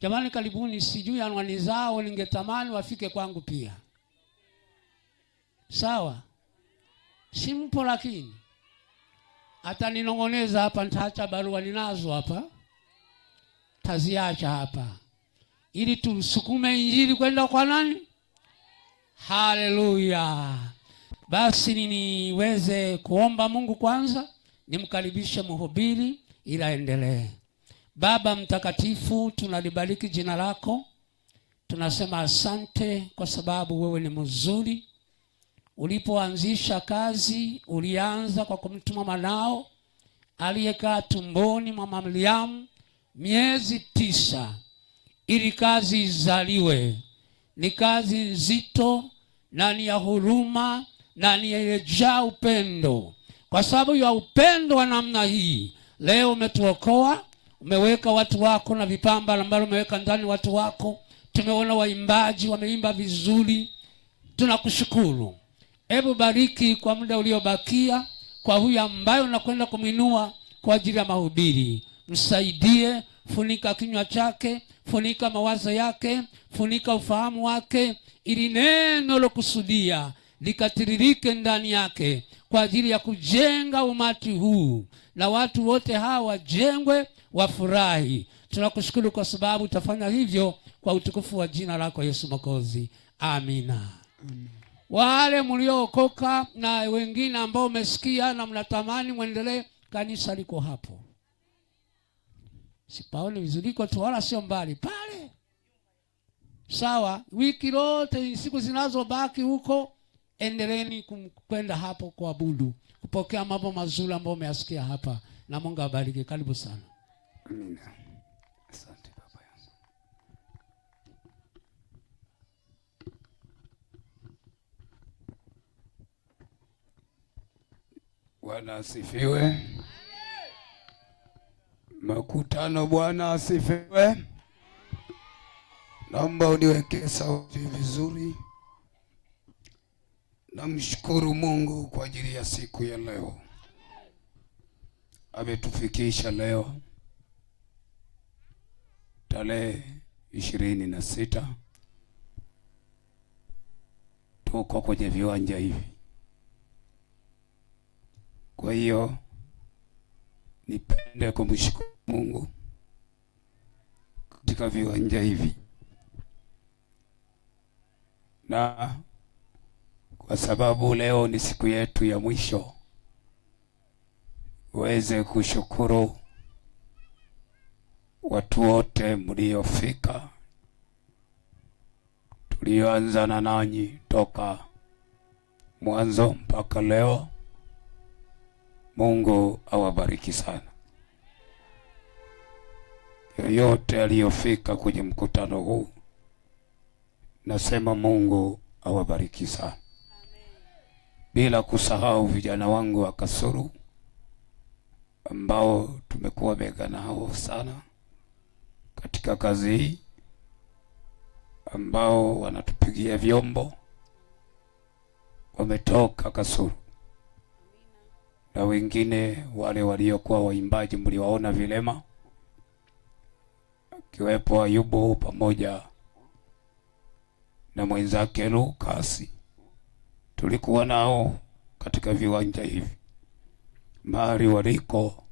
Jamani, karibuni. Sijui anwani zao, ningetamani wafike kwangu pia. Sawa? Simpo, lakini hata ninongoneza hapa, nitaacha barua ninazo hapa, taziacha hapa ili tusukume injili kwenda kwa nani? Haleluya. Basi niweze kuomba Mungu kwanza, nimkaribishe mhubiri ili aendelee. Baba mtakatifu, tunalibariki jina lako. Tunasema asante kwa sababu wewe ni mzuri. Ulipoanzisha kazi, ulianza kwa kumtuma mwanao aliyekaa tumboni mwa Mariamu miezi 9 ili kazi izaliwe. Ni kazi nzito na ni ya huruma na ni yenye upendo. Kwa sababu ya upendo wa namna hii, leo umetuokoa, umeweka watu wako na vipamba ambavyo umeweka ndani watu wako. Tumeona waimbaji wameimba vizuri, tunakushukuru. Hebu bariki kwa muda uliobakia kwa huyu ambaye unakwenda kuminua kwa ajili ya mahubiri. Msaidie, funika kinywa chake, funika mawazo yake, funika ufahamu wake, ili neno lokusudia likatiririke ndani yake kwa ajili ya kujenga umati huu, na watu wote hawa wajengwe, wafurahi. Tunakushukuru kwa sababu utafanya hivyo kwa utukufu wa jina lako Yesu Mwokozi. Amina. Wale mliookoka na wengine ambao umesikia na mnatamani muendelee, kanisa liko hapo. Sipaoni vizuri, liko tu, wala sio mbali pale. Sawa, wiki lote, siku zinazobaki huko, endeleeni kwenda hapo kuabudu, kupokea mambo mazuri ambayo umeyasikia hapa, na Mungu abariki. Karibu sana. Amina. Asante baba yangu. Bwana asifiwe. Makutano, Bwana asifiwe. Naomba uniweke sauti vizuri. Namshukuru Mungu kwa ajili ya siku ya leo. Ametufikisha leo tarehe 26. Tuko kwenye viwanja hivi. Kwa hiyo nipende kumshukuru Mungu katika viwanja hivi, na kwa sababu leo ni siku yetu ya mwisho, uweze kushukuru watu wote mliofika, tulioanza na nanyi toka mwanzo mpaka leo. Mungu awabariki sana. Yoyote aliyofika kwenye mkutano huu, nasema Mungu awabariki sana. Bila kusahau vijana wangu wa Kasulu ambao tumekuwa bega nao sana katika kazi hii, ambao wanatupigia vyombo, wametoka Kasulu, na wengine wale waliokuwa waimbaji mliwaona vilema, akiwepo Ayubu pamoja na mwenzake Lukasi. Tulikuwa nao katika viwanja hivi mahali waliko.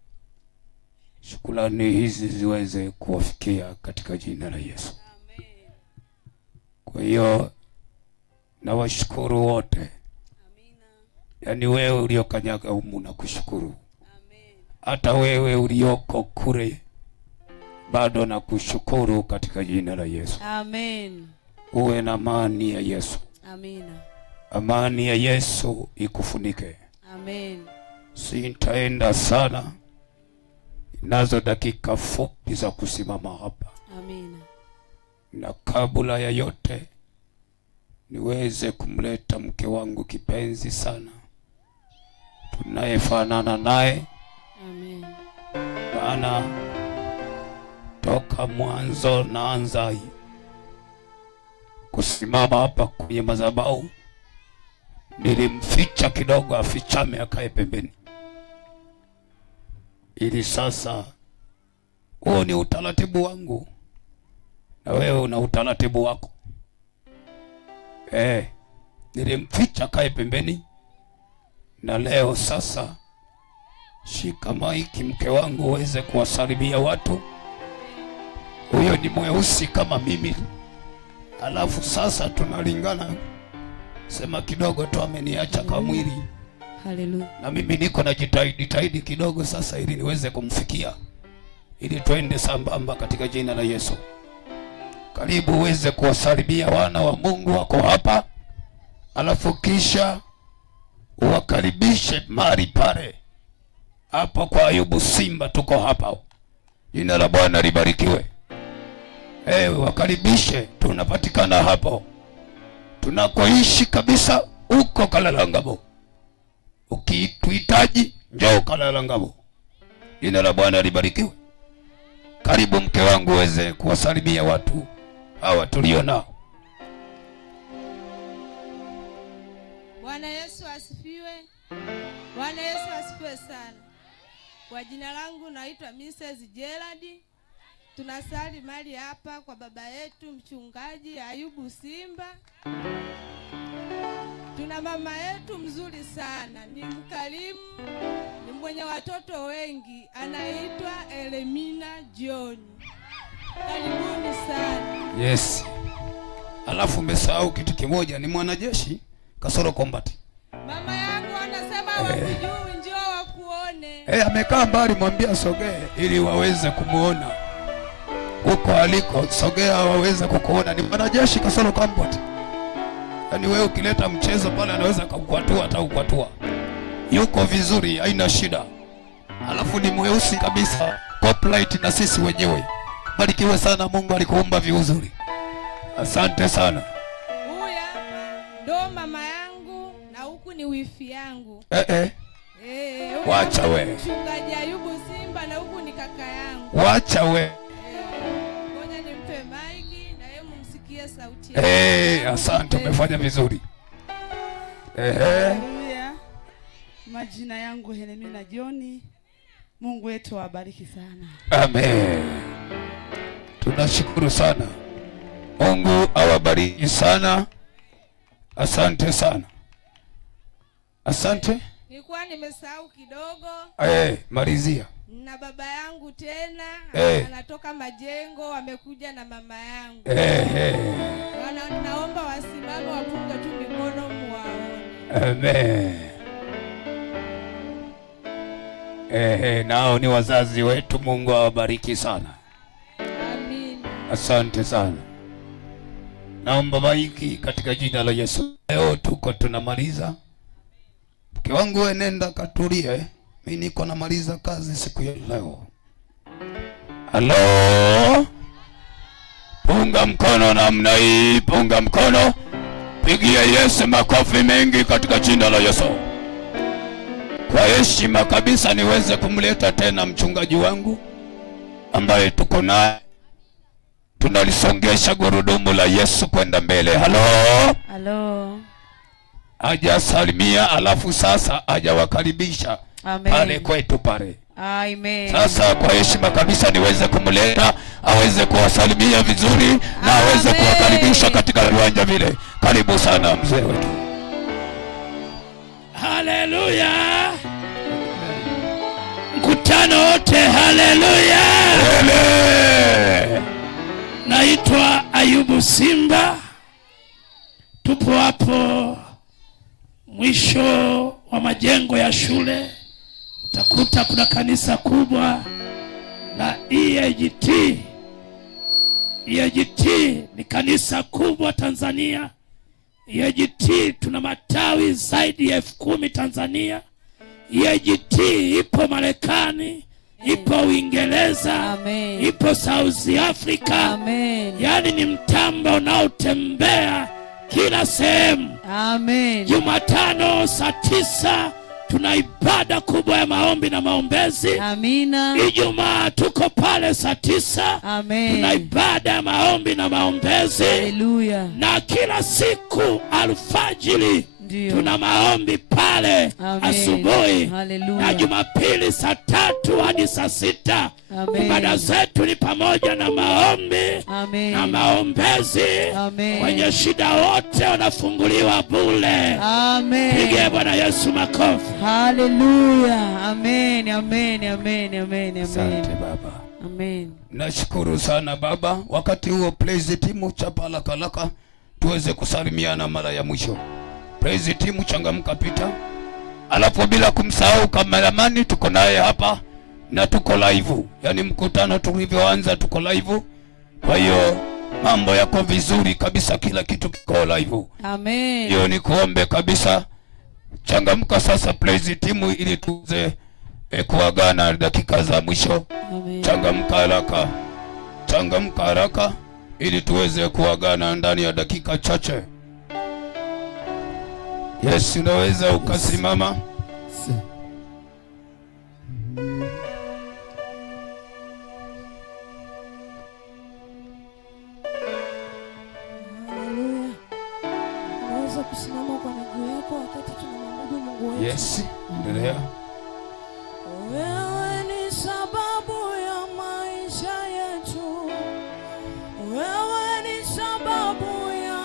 Shukrani hizi ziweze kuwafikia katika jina la Yesu. Amen. Kwa hiyo nawashukuru wote. Amina. Yaani wewe uliokanyaga humu na kushukuru. Amen. Hata wewe ulioko kule bado na kushukuru katika jina la Yesu. Amen. Uwe na amani ya Yesu. Amina. Amani ya Yesu ikufunike. Amen. Sitaenda sana, nazo dakika fupi za kusimama hapa. Amina. Na kabla ya yote niweze kumleta mke wangu kipenzi sana, tunayefanana naye. Amen. Maana toka mwanzo naanza kusimama hapa kwenye madhabahu, nilimficha kidogo afichame akae pembeni, ili sasa huo ni utaratibu wangu. na wewe una utaratibu wako. Nilimficha kae pembeni, na leo sasa shika maiki mke wangu uweze kuwasalimia watu. Huyo ni mweusi kama mimi, alafu sasa tunalingana. Sema kidogo tu ameniacha kwa mwili. Haleluya. Na mimi niko na jitahidi kidogo sasa ili niweze kumfikia, ili twende sambamba katika jina la Yesu. Karibu uweze kuwasalimia wana wa Mungu wako hapa, alafu kisha uwakaribishe mahali pale hapo kwa Ayubu Simba. Tuko hapa, jina la Bwana libarikiwe. Wakaribishe, tunapatikana hapo tunakoishi kabisa, uko Kalalangabo. Ukituhitaji njoo Kalalangabo, jina la Bwana libarikiwe. Karibu mke wangu uweze kuwasalimia watu hawa tulio nao. Bwana Yesu asifiwe. Bwana Yesu asifiwe sana. Kwa jina langu naitwa Mrs. Gerald. Tunasali mali hapa kwa baba yetu mchungaji Ayubu Simba. Tuna mama yetu mzuri sana, ni mkarimu, ni mwenye watoto wengi, anaitwa Elemina John. Karibuni sana. Yes. Alafu umesahau kitu kimoja, ni mwanajeshi kasoro combat. Mama yangu anasema wakujui, njoo wakuone. Amekaa mbali, mwambie asogee ili waweze kumuona huko aliko. Sogea waweze kukuona. Ni mwanajeshi kasoro combat. Yaani wewe ukileta mchezo pale anaweza kukwatua hata ukwatua. Yuko vizuri, haina shida. Alafu ni mweusi kabisa, copyright na sisi wenyewe. Barikiwe sana, Mungu alikuumba vizuri. Asante sana. Huyu hapa ndo mama yangu na huku ni wifi yangu. Wacha we. Mchungaji Ayubu Simba na huku ni kaka yangu. Wacha we. Ngoja nimpe maiki na yeye mumsikie sauti yake. Asante, umefanya vizuri. Haleluya. Majina yangu Elemina John. Mungu wetu awabariki sana. Amen. Tunashukuru sana. Mungu awabariki sana. Asante sana. Asante. Nilikuwa nimesahau kidogo. Malizia. Na baba yangu tena anatoka Majengo, amekuja na mama yangu. Naomba wasimame wapunge tu mikono muwaone. Amen. Nao ni wazazi wetu, Mungu awabariki sana. Amen. Asante sana. Naomba maiki katika jina la Yesu. Leo tuko tunamaliza. Mke wangu wewe nenda katulie. Mimi niko namaliza kazi siku ya leo. Halo. Punga mkono namna hii, punga mkono. Pigia Yesu makofi mengi katika jina la Yesu. Kwa heshima kabisa niweze kumleta tena mchungaji wangu ambaye tuko naye. Tunalisongesha gurudumu la Yesu kwenda mbele. Halo. Ajasalimia alafu sasa ajawakaribisha pale kwetu pale. Amen. Sasa kwa heshima kabisa niweze kumleta aweze kuwasalimia vizuri na aweze kuwakaribisha katika viwanja vile. Karibu sana mzee wetu. Haleluya. Mkutano wote haleluya. Naitwa Ayubu Simba. Tupo hapo mwisho wa majengo ya shule. Utakuta kuna kanisa kubwa la EAGT. EAGT ni kanisa kubwa Tanzania. EAGT tuna matawi zaidi ya 10,000 Tanzania. EAGT ipo Marekani, ipo Uingereza, ipo South Africa. Amen. Yaani ni mtambo unaotembea kila sehemu. Amen. Jumatano saa 9 tuna ibada kubwa ya maombi na maombezi. Amina. Ijumaa tuko pale saa 9. Amen. Tuna ibada ya maombi na maombezi. Haleluya. Na kila siku alfajiri Ndio. Tuna maombi pale Amen. asubuhi Hallelujah. na Jumapili saa 3 hadi saa 6. Amen. Ibada zetu ni pamoja na maombi Amen. na maombezi. Amen. Wenye shida wote wanafunguliwa bure. Amen. Pigie Bwana Yesu makofi. Hallelujah. Amen. Amen. Amen. Amen. Asante Amen. Baba. Amen. Nashukuru sana Baba. Wakati huo praise team chapa lakalaka tuweze kusalimiana mara ya mwisho. Praise team changamka pita. Alafu bila kumsahau kameramani tuko naye hapa na tuko live. Yaani mkutano tulivyoanza tuko live. Kwa hiyo mambo yako vizuri kabisa, kila kitu kiko live. Amen. Hiyo ni kuombe kabisa. Changamka sasa praise team ili tuze kuagana dakika za mwisho. Amen. Changamka haraka ili tuweze kuagana ndani ya dakika chache. Yes, unaweza ukasimama. Haleluya. Unaweza kusimama kwa miguu yako wakati tunamwabudu Mungu wetu. Yes, endelea. Wewe ni sababu ya maisha yetu. Wewe ni sababu ya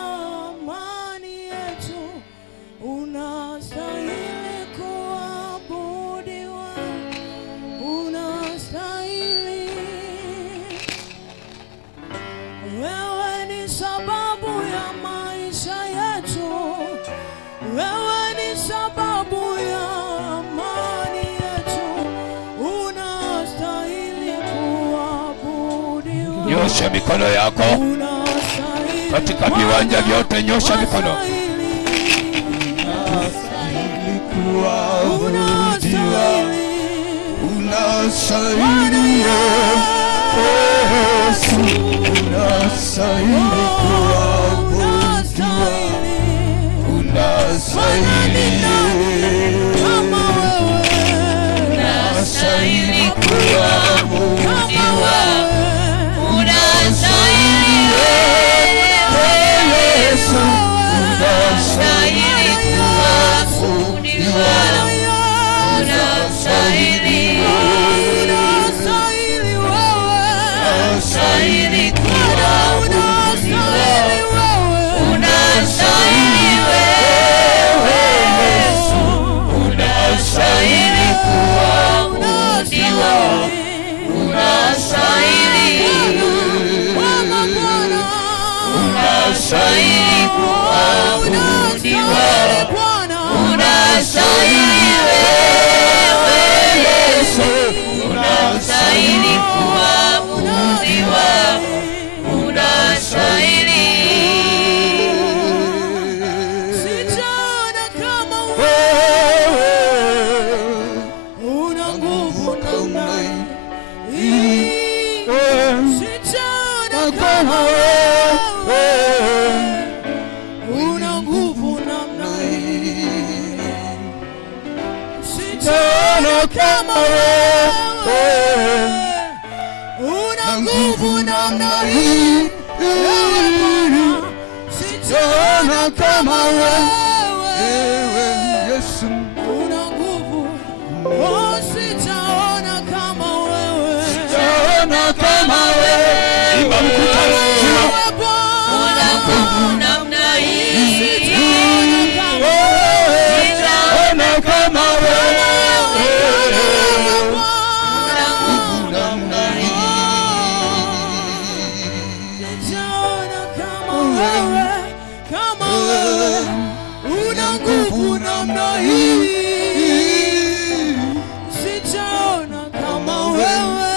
amani yetu. Unastahili kuabudiwa. Unastahili. Wewe ni sababu ya maisha yetu. Wewe ni sababu ya amani yetu. Unastahili kuabudiwa. Nyosha mikono yako Unastahili katika viwanja vyote, nyosha mikono. Unastahili kuabudiwa, unastahili Yesu, unastahili kuabudiwa, unastahili kama wewe. unastahili kuabudiwa, Unastahili Yesu, unastahili kuabudiwa, unastahili unastahili kuabudiwa, unastahili wewe Yesu, unastahili kuabudiwa, unastahili unastahili kuabudiwa, unastahili wewe Yesu, unastahili kuabudiwa, unastahili. Sijaona kama wewe una nguvu namna hii, sijaona kama kama wewe una nguvu namna hii, sijaona kama wewe una nguvu namna hii. sijaona kama wewe Yesu, Una nguvu, oh, sijaona kama wewe. sijaona kama wewe. Imba mkutano mzima. Wewe Bwana, namna sijaona kama sijaona kama wewe Bwana, namna sijaona kama wewe, kama wewe. Una nguvu namna hii. Sijaona kama wewe.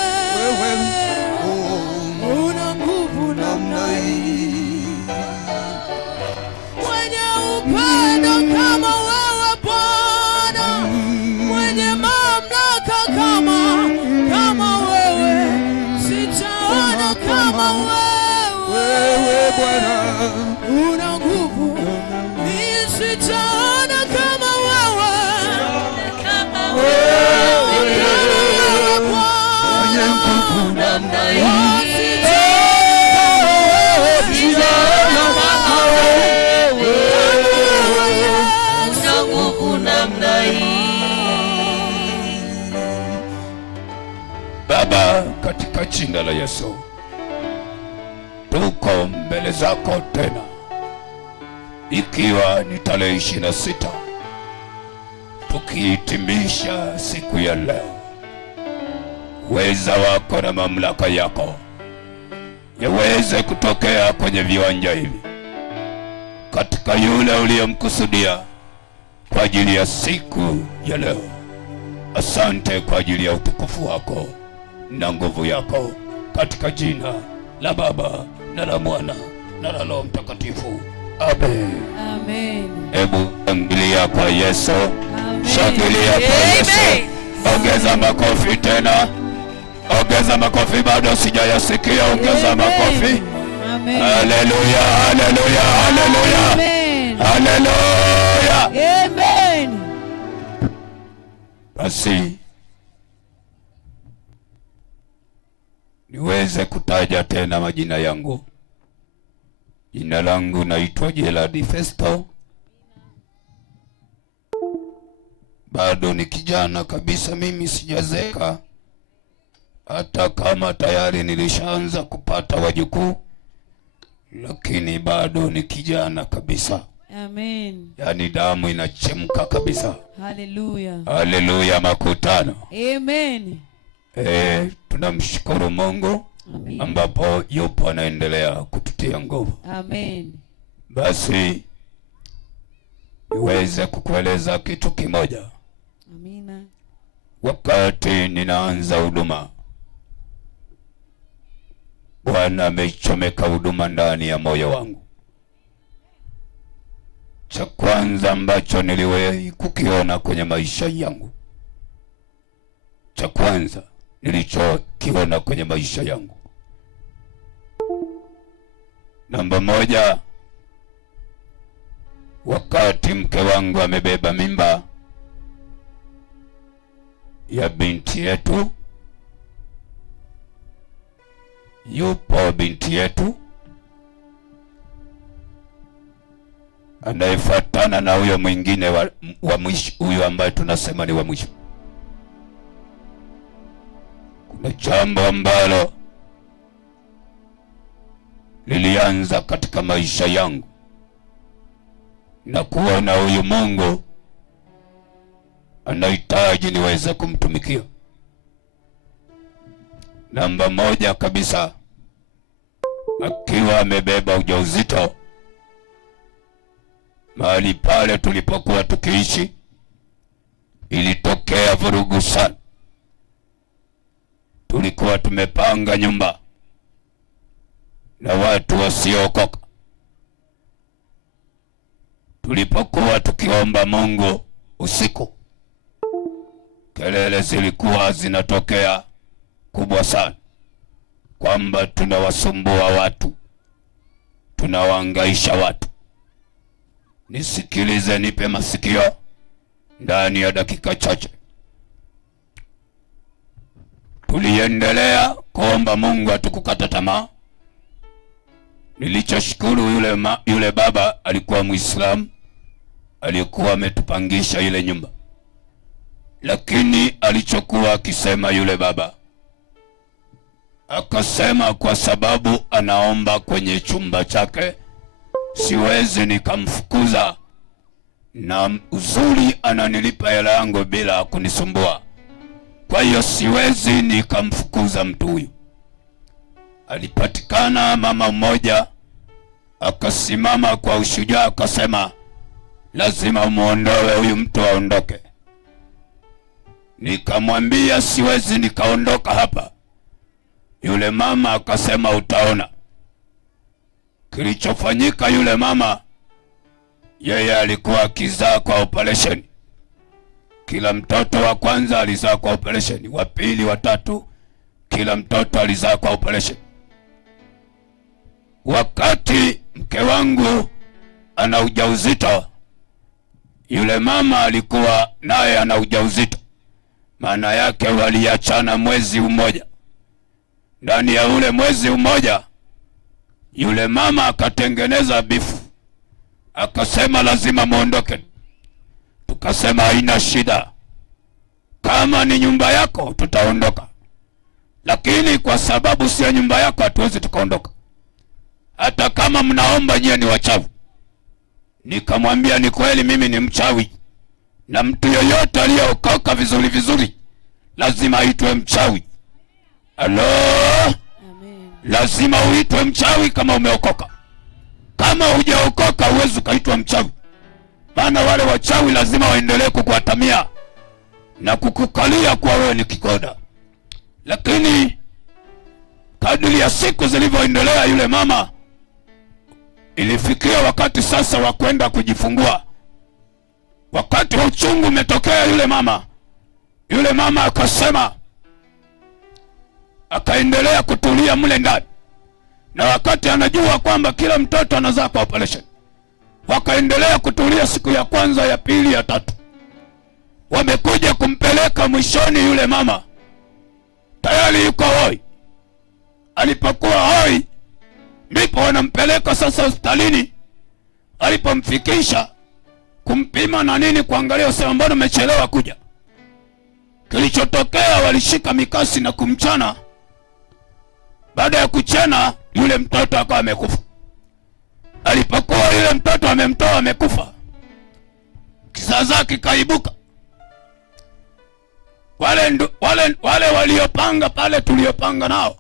Una nguvu namna hii. Mwenye upendo kama wewe Bwana, mwenye mamlaka kama wewe, sijaona kama wewe Bwana, una nguvu, mimi sijaona kama wewe, kama wewe mwenye nguvu namna hii, sijaona kama wewe la Yesu. Tuko mbele zako tena, ikiwa ni tarehe 26 tukihitimisha siku ya leo. Uweza wako na mamlaka yako yaweze kutokea kwenye viwanja hivi katika yule uliyemkusudia kwa ajili ya siku ya leo. Asante kwa ajili ya utukufu wako na nguvu yako, katika jina la Baba na la Mwana na la Roho Mtakatifu. Amen. Amen. Hebu shangilia kwa Yesu. Amen. Shangilia kwa Yesu. Ongeza makofi tena. Ongeza makofi, bado sijayasikia. Ongeza makofi. Amen. Haleluya, haleluya, haleluya. Amen. Haleluya. Amen. Basi niweze kutaja tena majina yangu. Jina langu naitwa Gerald Festo. Bado ni kijana kabisa, mimi sijazeka, hata kama tayari nilishaanza kupata wajukuu, lakini bado ni kijana kabisa. Amen. Yaani damu inachemka kabisa. Haleluya. Haleluya makutano. Amen. Tunamshukuru Mungu Amen. ambapo yupo anaendelea kututia nguvu. Amen. Basi niweze kukueleza kitu kimoja. Amina. Wakati ninaanza huduma, Bwana amechomeka huduma ndani ya moyo wangu. Cha kwanza ambacho niliwahi kukiona kwenye maisha yangu, cha kwanza nilichokiona kwenye maisha yangu, namba moja, wakati mke wangu amebeba mimba ya binti yetu, yupo binti yetu anayefuatana na huyo mwingine wa mwisho, huyo ambaye tunasema ni wa mwisho. Kuna jambo ambalo lilianza katika maisha yangu na kuona huyu Mungu anahitaji niweze kumtumikia. Namba moja kabisa, akiwa amebeba ujauzito, mahali pale tulipokuwa tukiishi ilitokea vurugu sana. Tulikuwa tumepanga nyumba na watu wasiokoka. Tulipokuwa tukiomba Mungu usiku, kelele zilikuwa zinatokea kubwa sana, kwamba tunawasumbua watu, tunawahangaisha watu. Nisikilize, nipe masikio. Ndani ya dakika chache tuliendelea kuomba Mungu, hatukukata tamaa. Nilichoshukuru, yule baba alikuwa Muislamu, alikuwa ametupangisha ile nyumba. Lakini alichokuwa akisema yule baba, akasema kwa sababu anaomba kwenye chumba chake, siwezi nikamfukuza, na uzuri ananilipa hela yangu bila kunisumbua, kwa hiyo siwezi nikamfukuza mtu huyu. Alipatikana mama mmoja akasimama kwa ushujaa, akasema lazima muondoe huyu mtu, aondoke. Nikamwambia siwezi nikaondoka hapa. Yule mama akasema utaona. Kilichofanyika, yule mama yeye alikuwa akizaa kwa operation. Kila mtoto wa kwanza alizaa kwa operation, wa pili, wa tatu, kila mtoto alizaa kwa operation. Wakati mke wangu ana ujauzito, yule mama alikuwa naye ana ujauzito. Maana yake waliachana mwezi mmoja. Ndani ya ule mwezi mmoja, yule mama akatengeneza bifu, akasema lazima muondoke. Tukasema haina shida, kama ni nyumba yako tutaondoka, lakini kwa sababu si ya nyumba yako hatuwezi tukaondoka, hata kama mnaomba nyie ni wachawi. Nikamwambia ni kweli mimi ni mchawi, na mtu yoyote aliyeokoka vizuri vizuri lazima aitwe mchawi. Halo? Amen. Lazima uitwe mchawi kama umeokoka. Kama hujaokoka huwezi kaitwa mchawi. Maana wale wachawi lazima waendelee kukuatamia na kukukalia kwa wewe ni kigoda. Lakini kadri ya siku zilivyoendelea, yule mama ilifikia wakati sasa wa kwenda kujifungua. Wakati wa uchungu umetokea, yule mama akasema, akaendelea kutulia mle ndani, na wakati anajua kwamba kila mtoto anazaa kwa operation, wakaendelea kutulia. Siku ya kwanza, ya pili, ya tatu, wamekuja kumpeleka mwishoni. Yule mama tayari yuko hoi. Alipokuwa hoi ndipo wanampeleka sasa hospitalini. Alipomfikisha kumpima na nini, kuangalia, sema mbona umechelewa kuja. Kilichotokea, walishika mikasi na kumchana. Baada ya kuchana, yule mtoto akawa amekufa. Alipokuwa yule mtoto amemtoa amekufa, kizaza kikaibuka. Wale waliopanga pale, tuliopanga nao,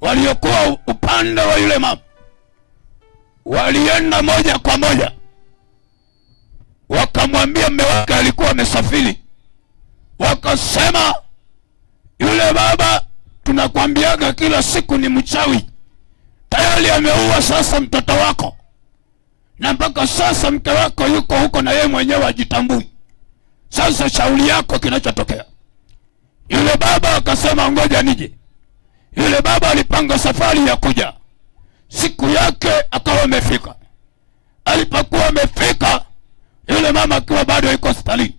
waliokuwa upande wa yule mama, walienda moja kwa moja wakamwambia mume wake alikuwa amesafiri. Wakasema, yule baba tunakwambiaga kila siku ni mchawi, tayari ameua sasa mtoto wako, na mpaka sasa mke wako yuko huko na yeye mwenyewe ajitambui. Sasa shauri yako kinachotokea. Yule baba akasema ngoja nije. Yule baba alipanga safari ya kuja. Siku yake akawa amefika. Alipokuwa amefika, yule mama akiwa bado yuko hospitalini,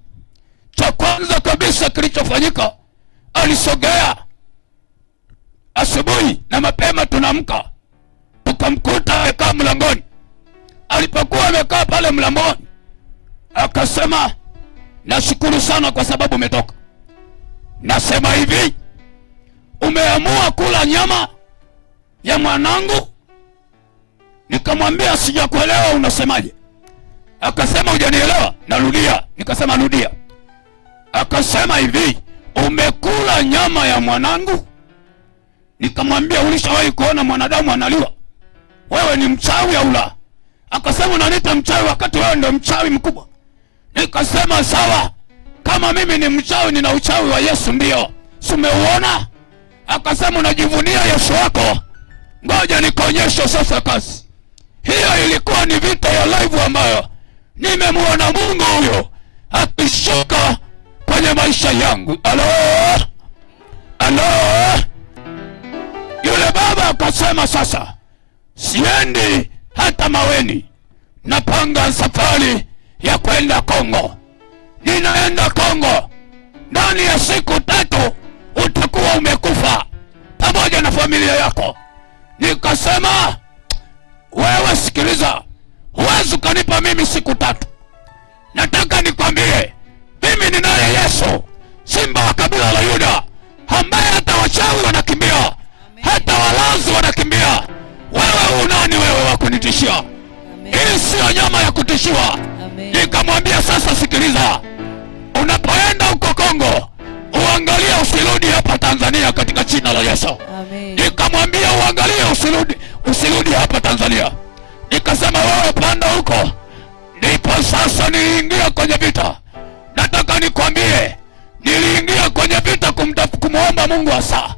cha kwanza kabisa kilichofanyika, alisogea asubuhi na mapema, tunamka tukamkuta amekaa mlangoni. Alipokuwa amekaa pale mlangoni, akasema, nashukuru sana kwa sababu umetoka. Nasema hivi, umeamua kula nyama ya mwanangu? Nikamwambia sijakuelewa, unasemaje? Akasema hujanielewa. Narudia. Nikasema rudia. Akasema hivi, umekula nyama ya mwanangu? Nikamwambia ulishawahi kuona mwanadamu analiwa? Wewe ni mchawi au la? Akasema unaniita mchawi wakati wewe ndio mchawi mkubwa. Nikasema sawa, kama mimi ni mchawi, nina uchawi wa Yesu, ndio. Si umeuona? Akasema unajivunia Yesu wako, ngoja nikuonyeshe sasa kazi. Hiyo ilikuwa ni vita ya live ambayo nimemuona Mungu huyo akishuka kwenye maisha yangu. Alo? Yule baba akasema sasa siendi hata Maweni, napanga safari ya kwenda Kongo. Ninaenda Kongo, ndani ya siku 3 utakuwa umekufa pamoja na familia yako. Nikasema wewe sikiliza, huwezi kunipa mimi siku 3. Nataka nikwambie, mimi ninaye Yesu, simba wa kabila la Yuda, ambaye hata wachawi wanakimbia, hata walazi wanakimbia. Wewe unani wewe wa kunitishia? Hii sio nyama ya kutishiwa. Nikamwambia sasa sikiliza, unapoenda huko Kongo uangalie usirudi hapa Tanzania katika jina la Yesu. Nikamwambia uangalie usirudi hapa Tanzania. Nikasema wewe panda huko. Ndipo sasa niliingia kwenye vita. Nataka nikwambie, niliingia kwenye vita kumuomba Mungu hasa.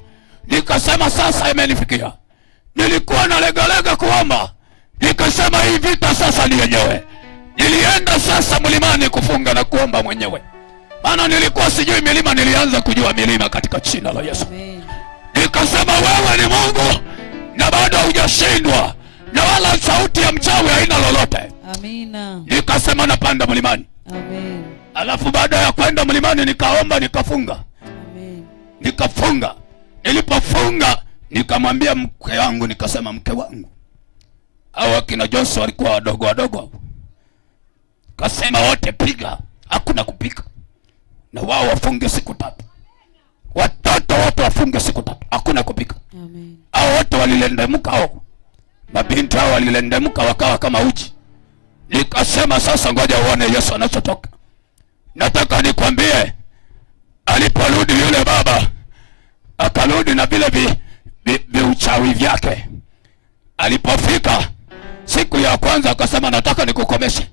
Nikasema sasa imenifikia. Nilikuwa nalegalega kuomba. Nikasema hii vita sasa ni yenyewe. Nilienda sasa mlimani kufunga na kuomba mwenyewe. Maana nilikuwa sijui milima, nilianza kujua milima katika jina la Yesu. Nikasema wewe ni Mungu na bado hujashindwa, na wala sauti ya mchawi haina lolote. Amina. Nikasema napanda mlimani. Amen. Alafu baada ya kwenda mlimani nikaomba, nikafunga. Amen. Nikafunga. Nilipofunga nikamwambia mke wangu, nikasema mke wangu, hao kina Joshua walikuwa wadogo. Kasema wote piga, hakuna kupika, na wao wafunge siku 3. watoto wote wafunge siku 3, hakuna kupika. Amen. Hao wote walilendemuka, hao mabinti hao walilendemuka wakawa kama uji. Nikasema sasa ngoja uone Yesu anachotoka. Nataka nikwambie, aliporudi yule baba akarudi na vile uchawi vyake. Alipofika siku ya kwanza akasema nataka nikukomeshe.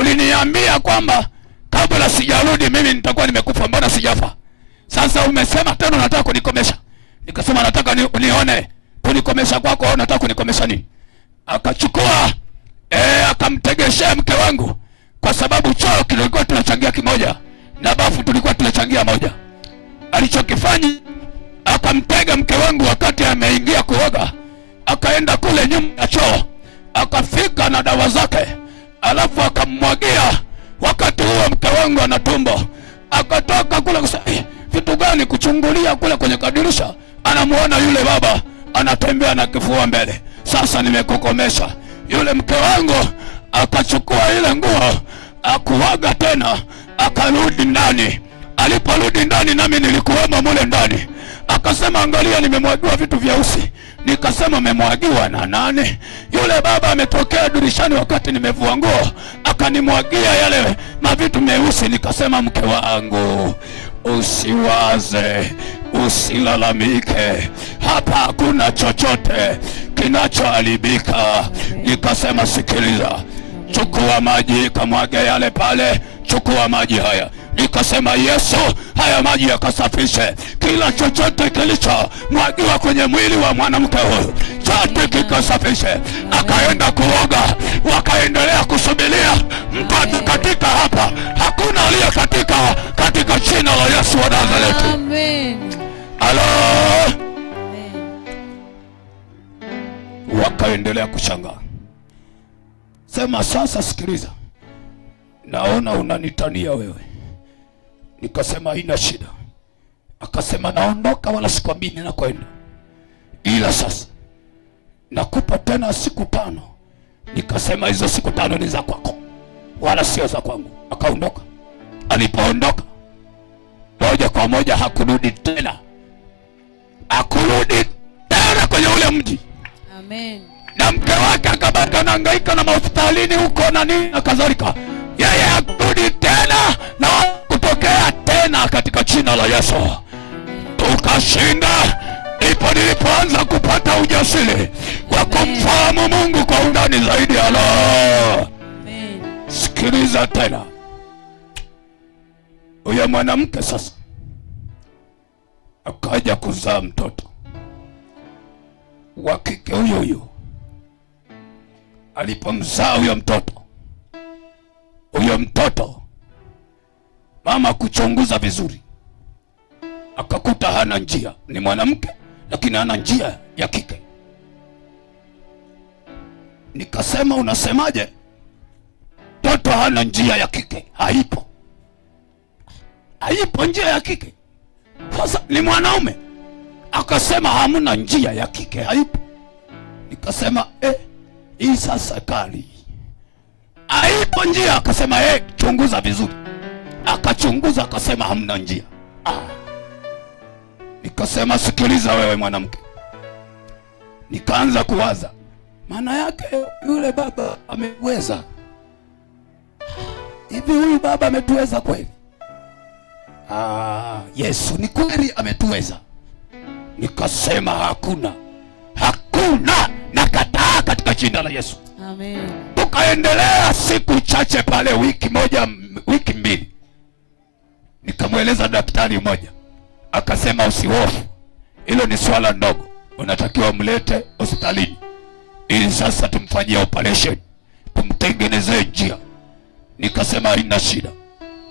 Uliniambia kwamba kabla sijarudi mimi nitakuwa nimekufa, mbona sijafa? Sasa umesema tena unataka kunikomesha. Nikasema nataka nione kunikomesha kwako au unataka kunikomesha nini? Akachukua akamtegeshea mke wangu, kwa sababu choo kilikuwa tunachangia kimoja na bafu tulikuwa tunachangia moja. Alichokifanya akamtega mke wangu wakati ameingia kuoga, akaenda kule nyuma ya choo, akafika na dawa zake, alafu akammwagia. Wakati huo mke wangu ana tumbo, akatoka kule kusema vitu gani, kuchungulia kule kwenye kadirisha, anamuona yule baba anatembea na kifua mbele. Sasa nimekukomesha. Yule mke wangu akachukua ile nguo akuaga tena, akarudi ndani. Aliporudi ndani nami nilikuwemo mule ndani. Akasema angalia, nimemwagiwa vitu vyeusi. Nikasema umemwagiwa na nani? Yule baba ametokea dirishani wakati nimevua nguo, akanimwagia yale mavitu meusi. Nikasema mke wangu, usiwaze, usilalamike, hapa hakuna chochote kinachoharibika. Nikasema sikiliza, chukua maji kamwage yale pale, chukua maji haya. Nikasema Yesu, haya maji yakasafishe kila chochote kilichomwagiwa kwenye mwili wa mwanamke huyu, chote kikasafishe. Akaenda kuoga, wakaendelea kusubiria mtu katika hapa. Hakuna aliye katika jina la Yesu wa Nazareti. Amen. Halo. Amen. Wakaendelea kushangaa. Sema sasa sikiliza, naona unanitania wewe. Nikasema haina shida. Akasema naondoka, wala sikwambii ninakoenda, ila sasa nakupa tena siku 5. Nikasema hizo siku 5 ni za kwako, wala sio za kwangu. Akaondoka. Alipoondoka moja kwa moja hakurudi tena, hakurudi tena kwenye ule mji. Amen. Na mke wake akabaki anahangaika na hospitalini huko na nini na kadhalika. Yeye hakurudi tena na kutokea tena katika jina la Yesu. Tukashinda. Ndipo nilipoanza kupata ujasiri wa kumfahamu Mungu kwa undani zaidi. Allah. Amen. Sikiliza tena. Huyo mwanamke sasa akaja kuzaa mtoto wa kike. Huyo alipomzaa huyo mtoto mama kuchunguza vizuri akakuta hana njia, ni mwanamke lakini hana njia ya kike. Nikasema unasemaje? Mtoto hana njia ya kike? Haipo njia ya kike. Sasa ni mwanaume. Akasema hamna njia ya kike, haipo. Nikasema hii sasa kali, haipo njia. Akasema chunguza vizuri. Akachunguza akasema hamna njia. Nikasema sikiliza wewe mwanamke. Nikaanza kuwaza, maana yake yule baba ameweza hivi? Huyu baba ametuweza kweli? Yesu ni kweli ametuweza. Nikasema hakuna, nakataa katika jina la Yesu. Amen. Tukaendelea siku chache pale, wiki moja, wiki mbili. Nikamweleza daktari mmoja, akasema usihofu, hilo ni swala ndogo, unatakiwa mlete hospitalini ili sasa tumfanyie operation, tumtengenezee njia. Nikasema haina shida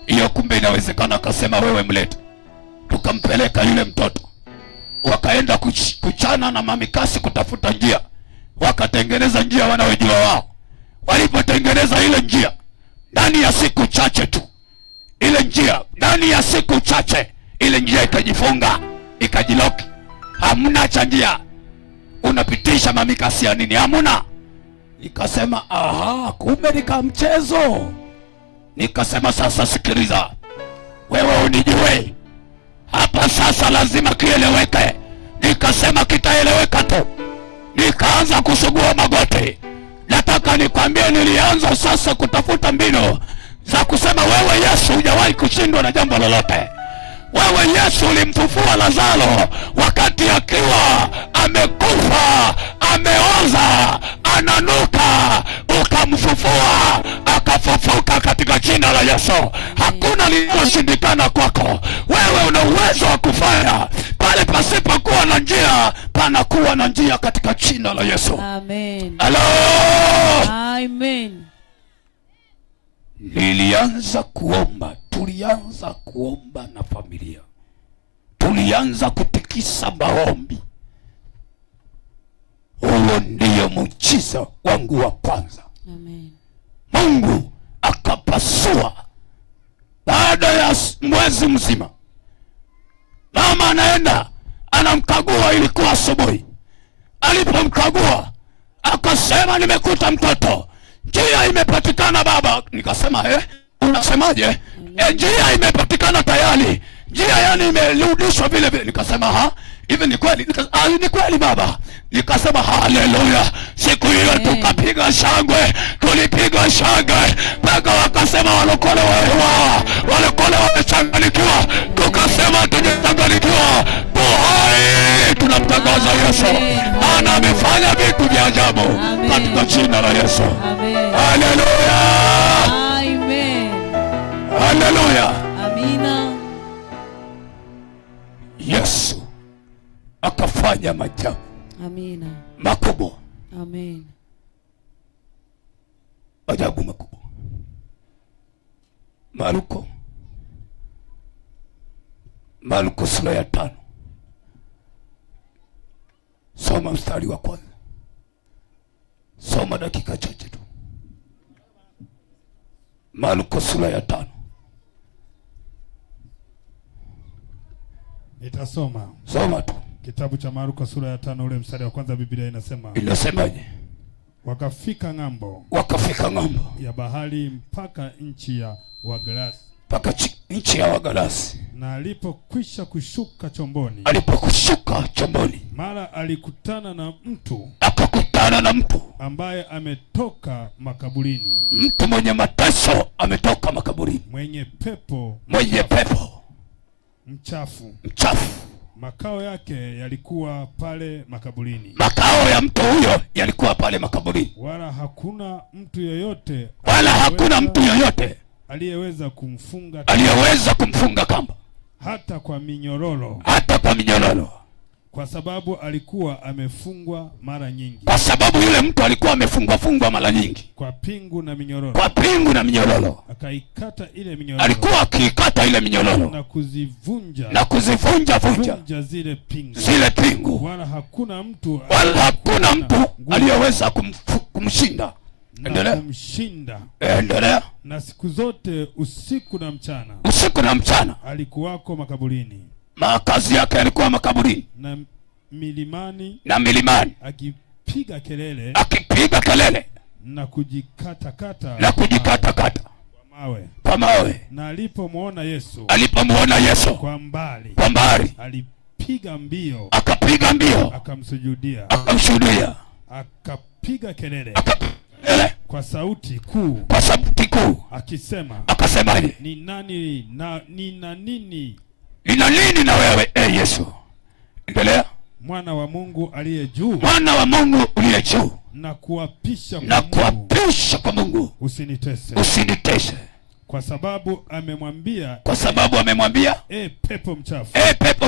hiyo, kumbe inawezekana. Akasema wewe mlete. Tukampeleka yule mtoto, wakaenda kuchana na mamikasi kutafuta njia, wakatengeneza njia wanaojua wao. Walipotengeneza ile njia, ndani ya siku chache tu ile njia ikajifunga, ikajiloki. Hamna cha njia, unapitisha mamikasi ya nini? Hamna. Nikasema kumbe nika mchezo. Nikasema sasa sikiliza, wewe unijue, Hapa sasa lazima kieleweke. Nikasema kitaeleweka tu. Nikaanza kusugua magoti. Nataka nikwambie, nilianza sasa kutafuta mbinu za kusema, wewe Yesu hujawahi kushindwa na jambo lolote. Wewe Yesu ulimfufua Lazaro wakati akiwa amekufa, ameoza, ananuka, ukamfufua akafufuka katika jina la Yesu. Hakuna lililoshindikana kwako. Wewe una uwezo wa kufanya. Pale pasipokuwa na njia, panakuwa na njia katika jina la Yesu. Amen. Hello. Amen. Nilianza kuomba, tulianza kuomba na familia. Tulianza kutikisa maombi. Huo ndio muujiza wangu wa kwanza. Amen. Mungu akapasua. Baada ya mwezi mzima, mama anaenda anamkagua, ilikuwa asubuhi. Alipomkagua akasema, nimekuta mtoto, njia imepatikana baba. Nikasema unasemaje? Njia imepatikana tayari, njia yani imerudishwa vile vile. Nikasema hivi ni kweli? Ni kweli baba. Nikasema haleluya. Siku hiyo tukapiga shangwe, tulipiga shangwe mpaka wakasema walokole walokole wamechanganyikiwa. Tukasema tujachanganyikiwa, tuhai tunamtangaza Yesu, maana amefanya vitu vya ajabu katika jina la Yesu. Haleluya. Amen. Haleluya. Amina. Yesu akafanya maajabu. Amina. Makubwa. Amen. Maajabu makubwa. Marko sura ya 5. Soma mstari wa kwanza. Soma dakika chache tu. Marko sura ya 5. Nitasoma. Soma tu. Kitabu cha Marko sura ya 5 ule mstari wa kwanza. Biblia inasema. Inasemaje? Wakafika ng'ambo. Wakafika ng'ambo ya bahari mpaka nchi ya Wagerasi. Mpaka nchi ya Wagerasi. Na alipokwisha kushuka chomboni. Alipokushuka chomboni. Mara alikutana na mtu. Akakutana na mtu ambaye ametoka makaburini. Mtu mwenye mateso ametoka makaburini. Mwenye pepo mchafu. Makao yake yalikuwa pale makaburini. Makao ya mtu huyo yalikuwa pale makaburini. Wala hakuna mtu yoyote aliyeweza kumfunga kamba. Hata kwa minyororo. Kwa sababu alikuwa amefungwa mara nyingi. Kwa sababu yule mtu alikuwa amefungwa mara nyingi. Kwa pingu na minyororo. Akaikata ile minyororo. Alikuwa akiikata ile minyororo. Na kuzivunja zile pingu. Wala hakuna mtu aliyeweza kumshinda. Endelea. Na siku zote usiku na mchana. Alikuwako makaburini. Makazi yake yalikuwa makaburini. Na milimani. Akipiga kelele. Na kujikatakata. Kwa mawe. Na alipomwona Yesu. Kwa mbali. Alipiga mbio. Akamsujudia. Akapiga kelele. Kwa sauti kuu. Akisema. Ni nini na wewe Yesu? Endelea. Mwana wa Mungu aliye juu. Na kuapisha kwa Mungu. Usinitese. Kwa sababu amemwambia. Pepo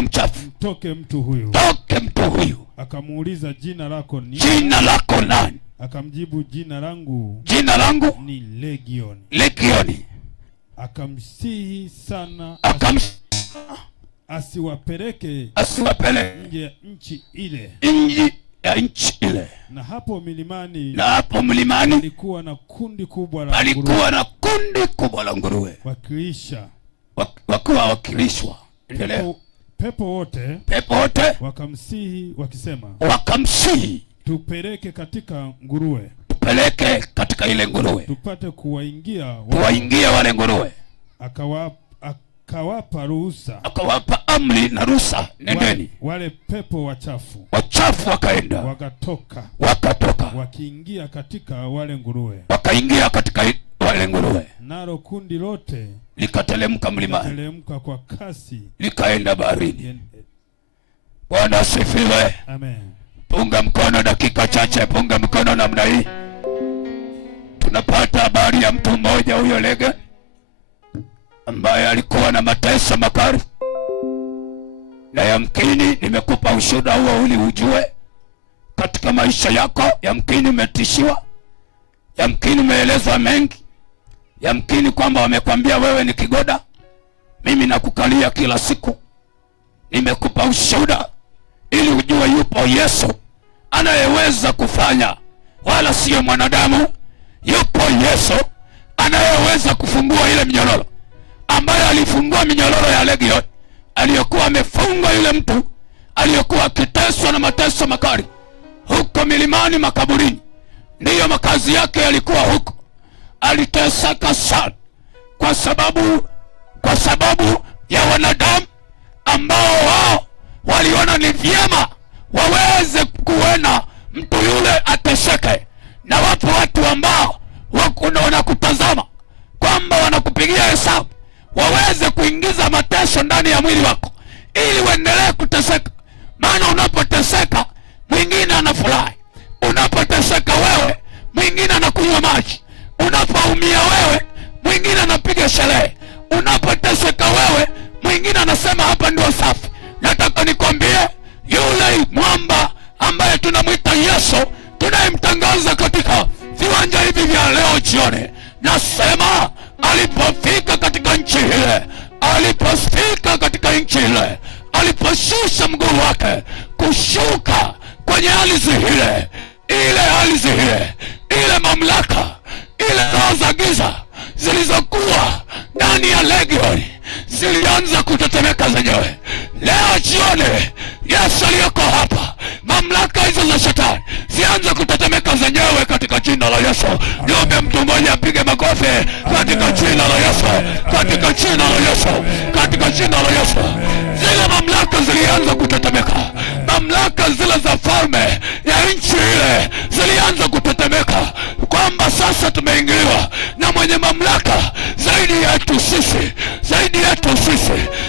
mchafu. Mtoke mtu huyu. Akamuuliza, jina lako nani? Akamjibu, jina langu ni Legioni. Akamsihi sana asiwapeleke nje ya nchi ile. Na hapo milimani alikuwa na kundi kubwa la nguruwe. Wakilishwa. Pepo wote wakamsihi wakisema, tupeleke katika ile nguruwe. Tupate kuwaingia wale nguruwe. Akawapa ruhusa. amri na ruhusa, nendeni. Wale pepo wachafu Wakaenda, wakatoka wakiingia katika wale nguruwe, nalo kundi lote likatelemka mlimani, likatelemka kwa kasi, likaenda baharini. Bwana asifiwe. Amen. Punga mkono dakika chache, punga mkono namna hii. Tunapata habari ya mtu mmoja huyo Lege ambaye alikuwa na mateso makali, na yamkini nimekupa ushuhuda huo ili ujue katika maisha yako. Yamkini umetishiwa, yamkini umeelezwa mengi, yamkini kwamba wamekwambia wewe ni kigoda. Mimi nakukalia kila siku, nimekupa ushuhuda ili ujue yupo Yesu anayeweza kufanya, wala sio mwanadamu. Yupo Yesu anayeweza kufungua ile minyororo ambaye alifungua minyororo ya Legion, aliyokuwa amefungwa yule mtu aliyokuwa akiteswa na mateso makali huko milimani makaburini. Ndiyo makazi yake yalikuwa huko. Aliteseka sana kwa sababu ya wanadamu ambao wao waliona ni vyema waweze kuona mtu yule ateseke, na wapo watu ambao wanakutazama kwamba wanakupigia hesabu waweze kuingiza mateso ndani ya mwili wako ili uendelee kuteseka. Maana unapoteseka mwingine anafurahi, unapoteseka wewe mwingine anakunywa maji, unapoumia wewe mwingine anapiga sherehe, unapoteseka wewe mwingine anasema hapa ndio safi. Nataka nikwambie yule mwamba ambaye tunamwita Yesu, tunayemtangaza katika viwanja hivi vya leo jioni, nasema alipofika katika nchi ile, aliposhusha mguu wake kushuka kwenye ardhi ile mamlaka, ile roho za giza zilizokuwa ndani ya Legion zilianza kutetemeka zenyewe. Leo jioni Yesu aliyoko hapa, mamlaka hizo za shetani zianze kutetemeka zenyewe katika jina la Yesu. Niombe mtu mmoja apige makofi katika jina la Yesu, katika jina la Yesu, katika jina la Yesu. Zile mamlaka zilianza kutetemeka, mamlaka zile za falme ya nchi ile zilianza kutetemeka, kwamba sasa tumeingiliwa na mwenye mamlaka zaidi yetu sisi.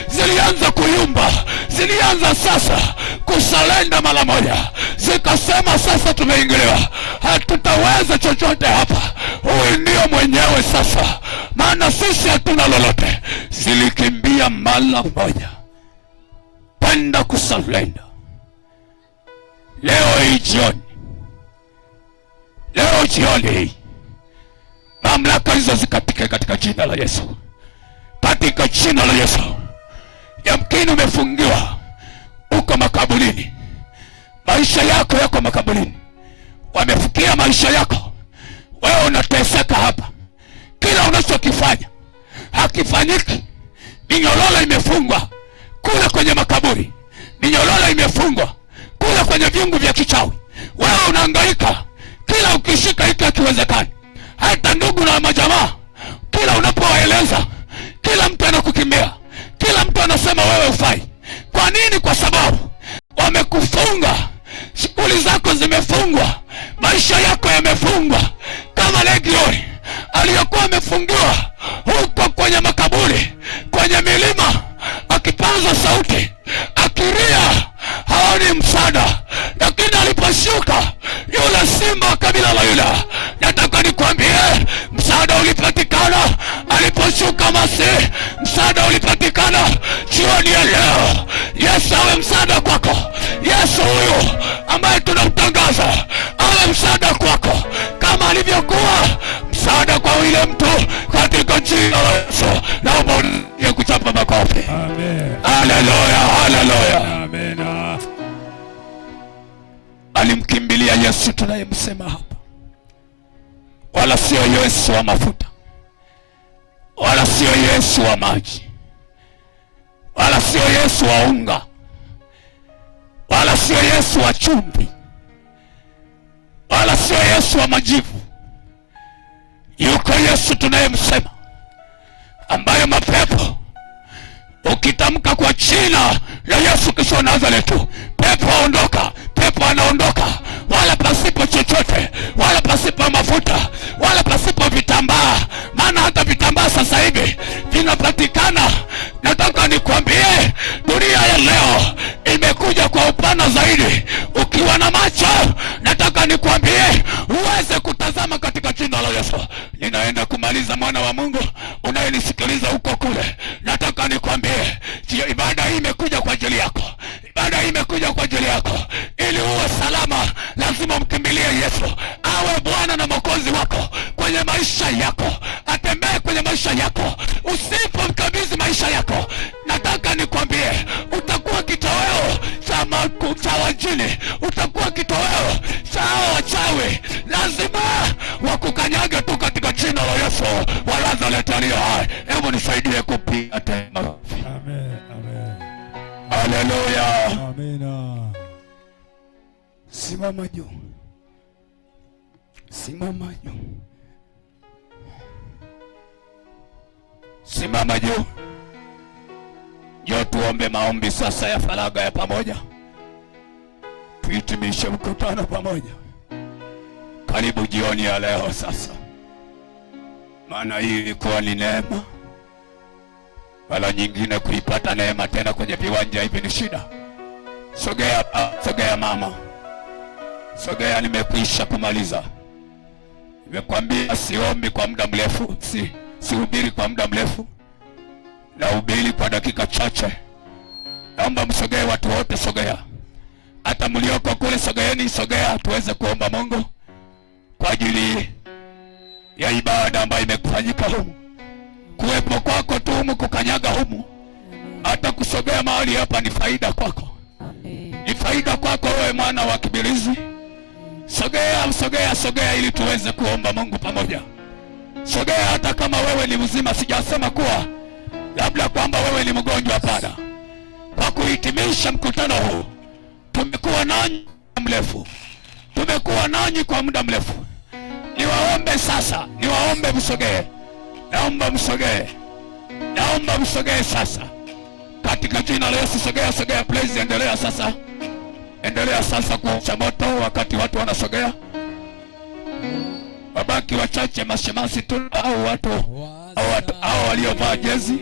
Zilianza kuyumba, zilianza sasa kusalenda mara moja, zikasema sasa tumeingiliwa, hatutaweza chochote hapa, huyu ndio mwenyewe sasa, maana sisi hatuna lolote. Zilikimbia mara moja kwenda kusalenda. Leo jioni mamlaka hizo zikatike katika jina la Yesu, katika jina la Yesu. Yamkini umefungiwa uko makaburini, maisha yako yako makaburini, wamefikia maisha yako, wewe unateseka hapa, kila unachokifanya hakifanyiki. Minyororo imefungwa kule kwenye makaburi, minyororo imefungwa kule kwenye viungu vya kichawi. Wewe unahangaika, kila ukishika hiki hakiwezekani. Hata ndugu na majamaa, kila unapowaeleza, kila mtu anakukimbia, kila mtu anasema wewe ufai. Kwa nini? Kwa sababu wamekufunga, shughuli zako zimefungwa, maisha yako yamefungwa, kama Legion aliyokuwa amefungiwa huko kwenye makaburi, kwenye milima, akipaza sauti, akilia, haoni msaada. Lakini aliposhuka yule simba wa kabila la Yuda, nataka nikwambie msaada ulipatikana. Aliposhuka Masihi, msaada ulipatikana. Jioni ya leo Yesu awe msaada kwako. Yesu huyu ambaye tunamtangaza awe msaada kwako, kama alivyokuwa msaada kwa yule mtu, katika jina la Yesu. Naomba unye kuchapa makofi. Amen. Haleluya, haleluya. Amen. Alimkimbilia Yesu tunayemsema hapa, wala sio Yesu wa mafuta, wala sio Yesu wa maji, wala sio Yesu wa unga, wala sio Yesu wa chumvi, wala sio Yesu wa majivu. Yuko Yesu tunayemsema, ambaye mapepo Ukitamka kwa jina la Yesu Kristo wa Nazareti, pepo ondoka, pepo anaondoka, wala pasipo chochote, wala pasipo mafuta, wala pasipo vitambaa. Maana hata vitambaa sasa hivi vinapatikana. Nataka nikwambie, dunia ya leo imekuja kwa upana zaidi. Ukiwa na macho, nataka nikwambie uweze kutazama katika jina la Yesu. Ninaenda kumaliza, mwana wa Mungu unayenisikiliza huko kule, nataka nikwambie ibada hii imekuja kwa ajili yako. Ibada hii imekuja kwa ajili yako. Ili uwe salama, lazima mkimbilie Yesu. Awe Bwana na Mwokozi wako kwenye maisha yako, atembee kwenye maisha yako. Usipomkabidhi maisha yako, nataka nikwambie utakuwa kitoweo cha wajini, utakuwa kitoweo cha wachawi. Lazima wakukanyage tu katika jina la Yesu wa Nazareti aliye hai. Hebu nisaidie kupiga tena. Amen. Amen. Haleluya. Amina. Simama juu. Simama juu. Simama juu. Njoo tuombe maombi sasa ya faraga ya pamoja. Tuhitimishe mkutano pamoja. Karibu jioni ya leo sasa. Maana hii ilikuwa ni neema. Wala nyingine kuipata neema tena kwenye viwanja hivi ni shida. Sogea, sogea mama. Sogea, nimekwisha kumaliza. Nimekwambia siombi kwa muda mrefu, sihubiri kwa muda mrefu. Na hubiri kwa dakika chache. Naomba msogee watu wote, sogea. Hata mlioko kule sogeeni, sogea tuweze kuomba Mungu kwa ajili ya ibada ambayo imekufanyika humu. Kuwepo kwako tu humu, kukanyaga humu, hata kusogea mahali hapa ni faida kwako. Ni faida kwako wewe mwana wa Kibirizi. Sogea, sogea, sogea ili tuweze kuomba Mungu pamoja. Sogea hata kama wewe ni mzima. Sijasema kuwa labda kwamba wewe ni mgonjwa, hapana. Kwa kuhitimisha mkutano huu, tumekuwa nanyi mrefu. Tumekuwa nanyi kwa muda mrefu. Niwaombe sasa, niwaombe msogee. Naomba msogee. Naomba msogee sasa. Katika jina la Yesu, sogea, sogea please. Endelea sasa. Endelea sasa kuwasha moto wakati watu wanasogea. Wabaki wachache mashemasi tu, au watu au waliovaa jezi,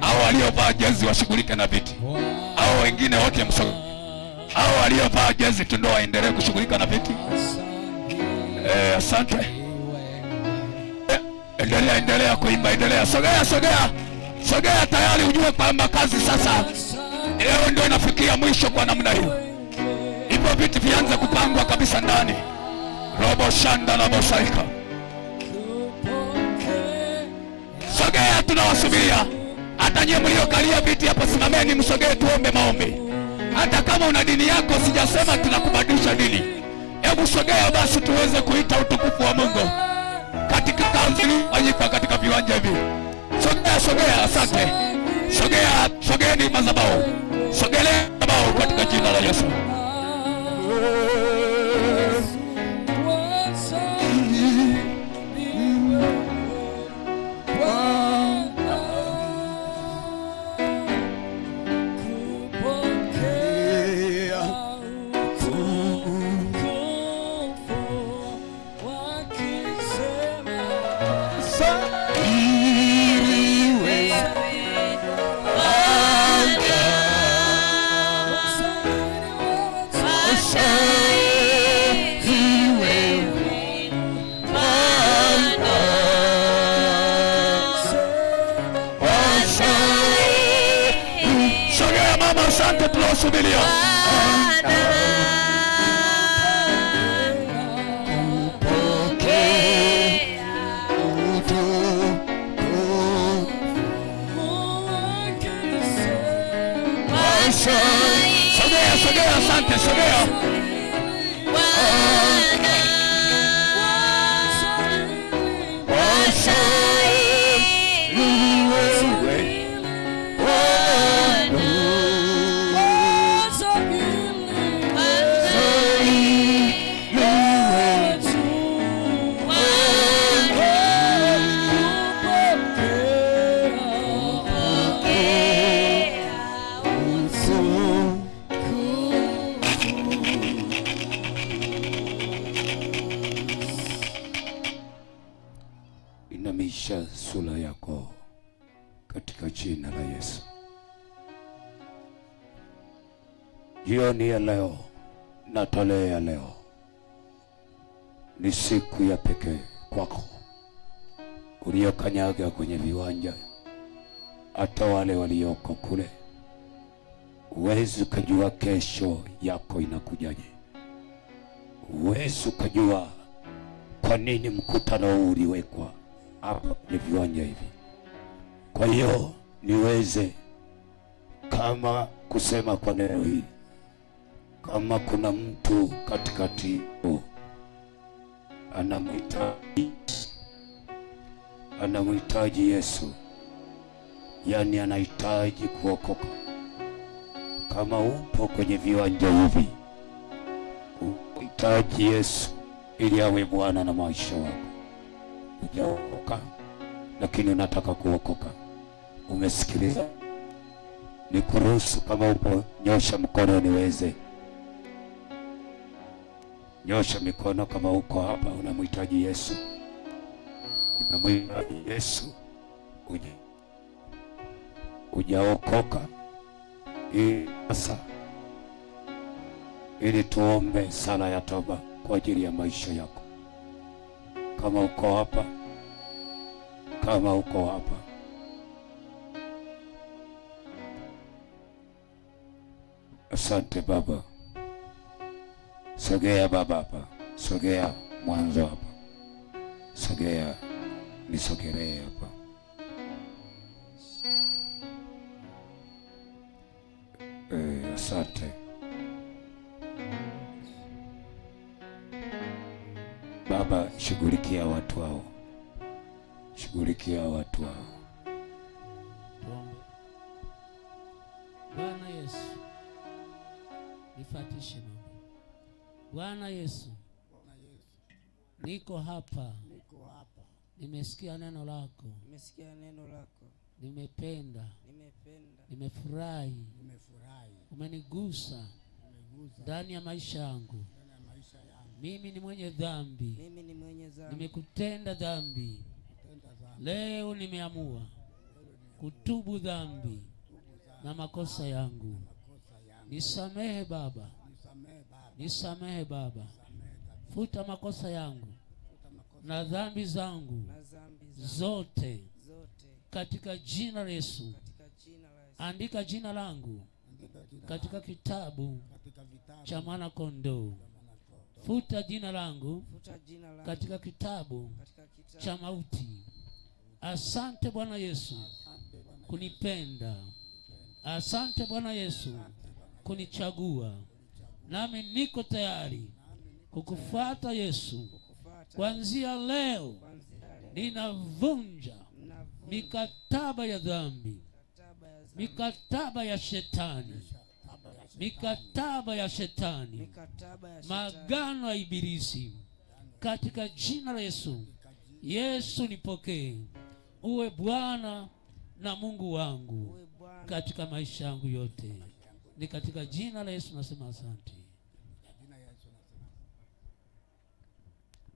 au waliovaa jezi washughulike na viti. Au wengine wote msogee. Au waliovaa jezi tu ndio waendelee kushughulika na viti. Asante. Endelea kuimba, endelea. Sogea, sogea. Sogea tayari ujue kwamba kazi sasa leo ndio inafikia mwisho kwa namna hiyo. Hivyo viti vianze kupangwa kabisa ndani. Robo shanda na mosaika. Sogea, tunawasubiria. Hata nyinyi mliokalia viti hapo, simameni msogee tuombe maombi. Hata kama una dini yako, sijasema tunakubadilisha dini. Hebu sogea basi tuweze kuita utukufu wa Mungu katika kazi iliyofanyika katika viwanja hivi. Sogea, sogea, asante. Sogea, sogeeni madhabahu. Sogelea madhabahu katika jina la Yesu. Asante, tunasubiria. Sogea, sogea, asante, sogea. Inamisha sura yako katika jina la Yesu. Jioni ya leo na tarehe ya leo ni siku ya pekee kwako, uliokanyaga kwenye viwanja. Hata wale walioko kule, huwezi ukajua kesho yako inakujaje. Huwezi ukajua kwa nini mkutano huu uliwekwa hapa kwenye viwanja hivi. Kwa hiyo niweze kama kusema kwa neno hili, kama kuna mtu katikati anamhitaji Yesu, yani anahitaji kuokoka. Kama upo kwenye viwanja hivi, unahitaji Yesu ili awe Bwana na maisha wako. Hujaokoka lakini unataka kuokoka, umesikiliza? Nikuruhusu kama upo, nyosha mkono niweze. Nyosha mikono kama uko hapa unamhitaji Yesu. Unamhitaji Yesu. Hujaokoka. Sasa ili tuombe sala ya toba kwa ajili ya maisha yako. Kama uko hapa, kama uko hapa, asante Baba. Sogea Baba hapa, sogea mwanzo hapa, sogea, nisogelee hapa. Asante Baba, shughulikia watu hao, shughulikia watu hao. Bwana Yesu, nifatishe Baba. Bwana Yesu, niko hapa, nimesikia neno lako, nimependa, nimefurahi, umenigusa ndani ya maisha yangu. Mimi ni mwenye dhambi, nimekutenda dhambi. Leo nimeamua kutubu dhambi na makosa yangu. Nisamehe Baba, nisamehe Baba. Futa makosa yangu na dhambi zangu zote katika jina la Yesu. Andika jina langu katika kitabu cha mwana kondoo. Futa jina langu katika kitabu cha mauti. Asante Bwana Yesu kunipenda. Asante Bwana Yesu kunichagua. Nami niko tayari kukufuata Yesu. Kuanzia leo ninavunja mikataba ya dhambi, mikataba ya shetani, mikataba ya shetani, magano ya ibilisi katika jina la Yesu. Yesu nipokee, uwe Bwana na Mungu wangu katika maisha yangu yote. Ni katika jina la Yesu nasema asante.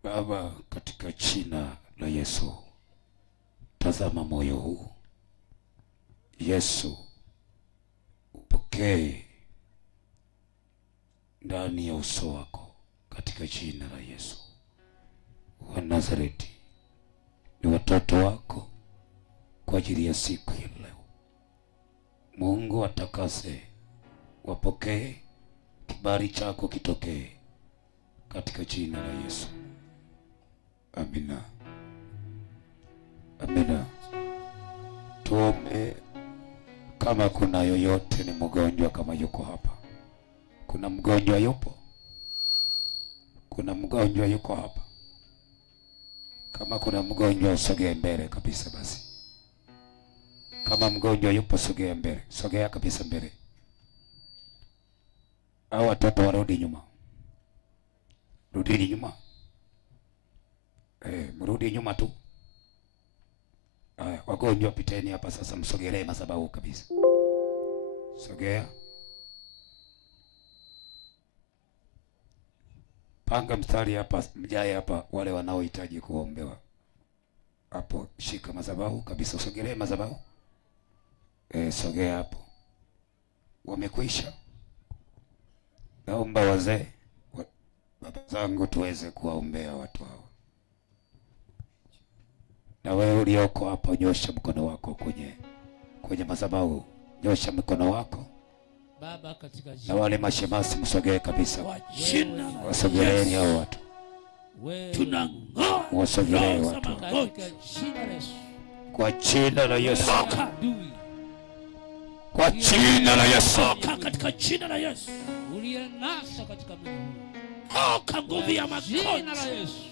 Baba, katika jina la Yesu, tazama moyo huu. Yesu, upokee ndani ya uso wako katika jina la Yesu wa Nazareti. Ni watoto wako kwa ajili ya siku ya leo. Mungu atakase, wapokee, kibali chako kitokee katika jina la Yesu. Amina. Amina. Tuombe. Kama kuna yoyote ni mgonjwa, kama yuko hapa, kuna mgonjwa yupo, kuna mgonjwa yuko hapa. Kama kuna mgonjwa usogee mbele kabisa. Basi kama mgonjwa yupo, sogea mbele, sogea kabisa mbele. Hao watoto warudi nyuma, rudini nyuma. Mrudi nyuma tu. Wagonjwa piteni hapa sasa, msogelee madhabahu kabisa. Sogea. Panga mstari hapa, mjae hapa wale wanaohitaji kuombewa. hapo, shika madhabahu kabisa, usogelee madhabahu. Sogea hapo. Wamekwisha. Naomba wazee, baba zangu, tuweze kuwaombea watu hao. Na wewe ulioko hapo, nyosha mkono wako kwenye madhabahu, nyosha mkono wako. Baba, katika jina, na wale mashemasi msogee kabisa, wasogeleeni hao watu, tunang'oa wasogelee watu katika jina la Yesu, kwa jina la Yesu, adui kwa jina la Yesu, katika jina la Yesu, uliyenasa katika mwili huu, toka nguvu ya magonjwa, jina la Yesu,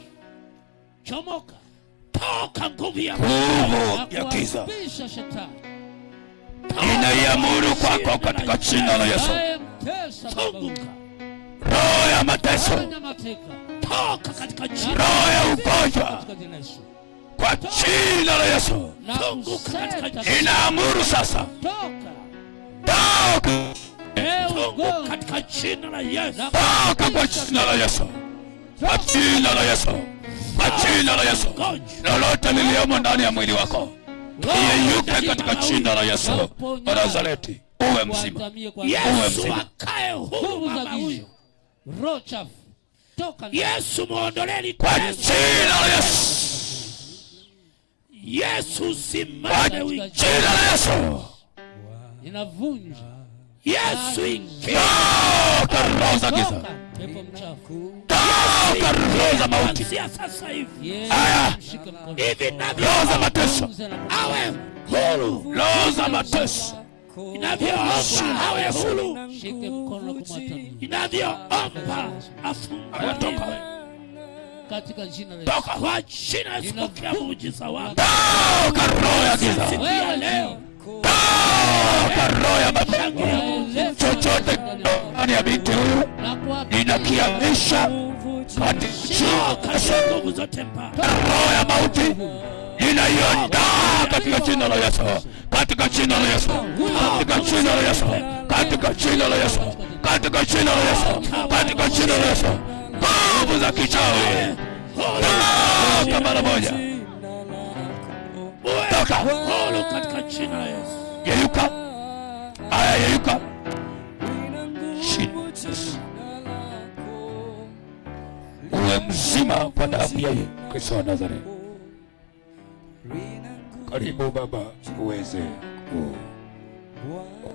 chomoka, toka nguvu ya giza, shetani, ninaiamuru kwako katika jina la Yesu. Roho ya mateso, toka katika jina, roho ya ugonjwa, kwa jina la Yesu, ninaamuru sasa, toka katika jina la Yesu, toka kwa jina la Yesu, kwa jina la Yesu, kwa jina la Yesu. Lolote liliomo ndani ya mwili wako yeyuke katika jina la Yesu wa Nazareti. Uwe mzima, uwe mzima. Akae huru za giza, roho chafu, toka Yesu, muondolee kwa jina la Yesu. Yesu, simame kwa jina la Yesu. Ninavunja Yesu, ingia roho za giza, pepo mchafu, roho za mauti, sasa hivi hivi navyo, roho za mateso, awe huru, roho za mateso inavyoomba awe huru, shike mkono kumwatania, inavyoomba afungue katika jina la Yesu, kwa jina la Yesu, pokea muujiza wako, toka roho ya giza, wewe leo, toka roho ya mabaya, chochote ndani ya binti huyu ninakiamisha katika nguvu zote mbaya, roho ya mauti ninaiondoa katika jina la Yesu, katika jina la Yesu, katika jina la Yesu, katika jina la Yesu, katika jina la Yesu, katika jina la Yesu. Nguvu za kichawi toka mara moja, toka huru katika jina la Yesu. Yeyuka, aya yeyuka, uwe mzima kwa damu ya Kristo wa Nazareti. Karibu baba, uweze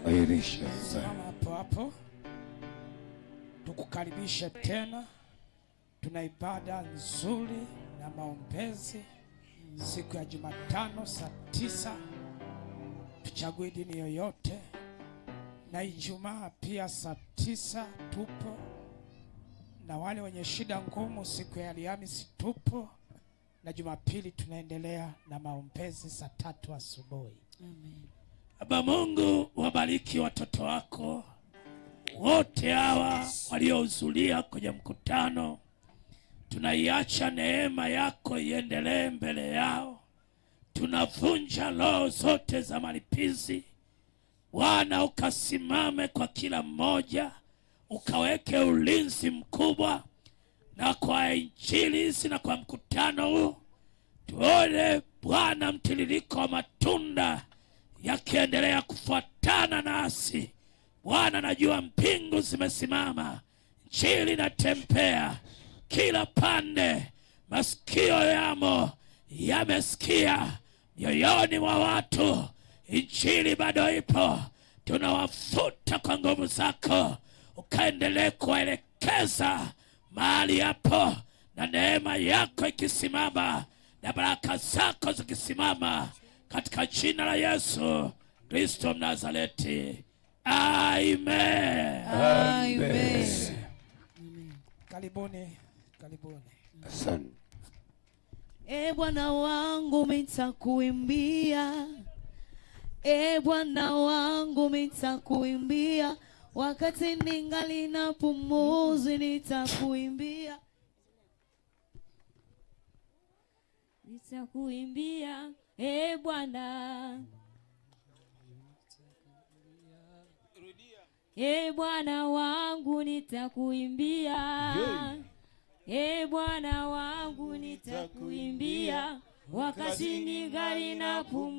kuahirisha hapo. Tukukaribishe tena, tuna ibada nzuri na maombezi siku ya Jumatano saa 9. Tuchague dini yoyote, na Ijumaa pia saa 9 tupo, na wale wenye shida ngumu siku ya Alhamisi tupo, na Jumapili tunaendelea na maombezi saa 3 asubuhi. Amen. Baba Mungu, wabariki watoto wako wote hawa waliohudhuria kwenye mkutano. Tunaiacha neema yako iendelee mbele yao. Tunavunja roho zote za malipizi. Bwana, ukasimame kwa kila mmoja, ukaweke ulinzi mkubwa, na kwa injili hizi na kwa mkutano huu tuone Bwana mtiririko wa matunda yakiendelea kufuatana nasi. Bwana, najua mbingu zimesimama, injili inatembea kila pande, masikio yamo yamesikia, mioyoni mwa watu injili bado ipo. Tunawafuta kwa nguvu zako, ukaendelee kuelekeza mahali hapo, na neema yako ikisimama na baraka zako zikisimama, katika jina la Yesu Kristo Mnazareti. Amen. Amen. Karibuni. Asante. Bwana wangu nitakuimbia, Bwana wangu nitakuimbia, wakati ningali na pumzi nitakuimbia, nitakuimbia Bwana, Bwana wangu nitakuimbia, Bwana wangu nitakuimbia, wakati ningali napumua.